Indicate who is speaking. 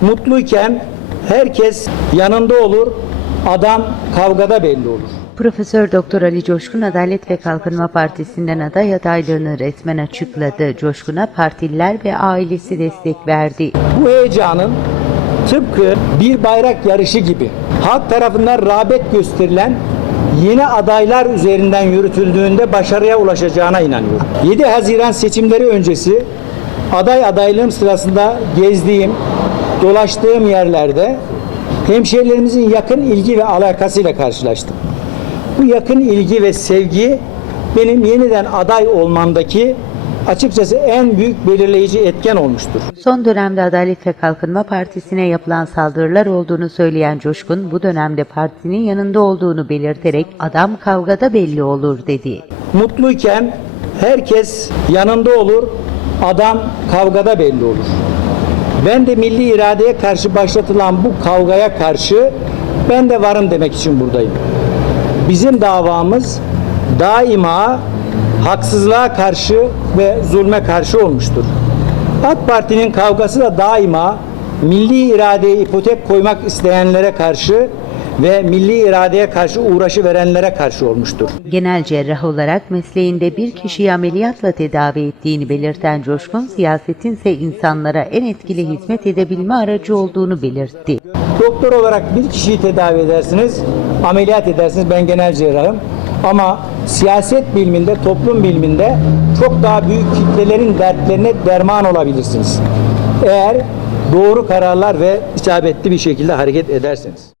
Speaker 1: Mutluyken herkes yanında olur, adam kavgada belli olur.
Speaker 2: Profesör Doktor Ali Coşkun Adalet ve Kalkınma Partisi'nden aday adaylığını resmen açıkladı. Coşkun'a partililer ve ailesi destek verdi.
Speaker 1: Bu heyecanın tıpkı bir bayrak yarışı gibi halk tarafından rağbet gösterilen yeni adaylar üzerinden yürütüldüğünde başarıya ulaşacağına inanıyorum. 7 Haziran seçimleri öncesi aday adaylığım sırasında gezdiğim, dolaştığım yerlerde hemşehrilerimizin yakın ilgi ve alakasıyla karşılaştım. Bu yakın ilgi ve sevgi benim yeniden aday olmamdaki açıkçası en büyük belirleyici etken olmuştur.
Speaker 2: Son dönemde Adalet ve Kalkınma Partisi'ne yapılan saldırılar olduğunu söyleyen Coşkun, bu dönemde partinin yanında olduğunu belirterek adam kavgada belli olur dedi.
Speaker 1: Mutluyken herkes yanında olur, adam kavgada belli olur. Ben de milli iradeye karşı başlatılan bu kavgaya karşı ben de varım demek için buradayım. Bizim davamız daima haksızlığa karşı ve zulme karşı olmuştur. AK Parti'nin kavgası da daima milli iradeye ipotek koymak isteyenlere karşı ve milli iradeye karşı uğraşı verenlere karşı olmuştur.
Speaker 2: Genel cerrah olarak mesleğinde bir kişiyi ameliyatla tedavi ettiğini belirten Coşkun, siyasetin ise insanlara en etkili hizmet edebilme aracı olduğunu belirtti.
Speaker 1: Doktor olarak bir kişiyi tedavi edersiniz, ameliyat edersiniz. Ben genel cerrahım. Ama siyaset biliminde, toplum biliminde çok daha büyük kitlelerin dertlerine derman olabilirsiniz. Eğer doğru kararlar ve isabetli bir şekilde hareket ederseniz.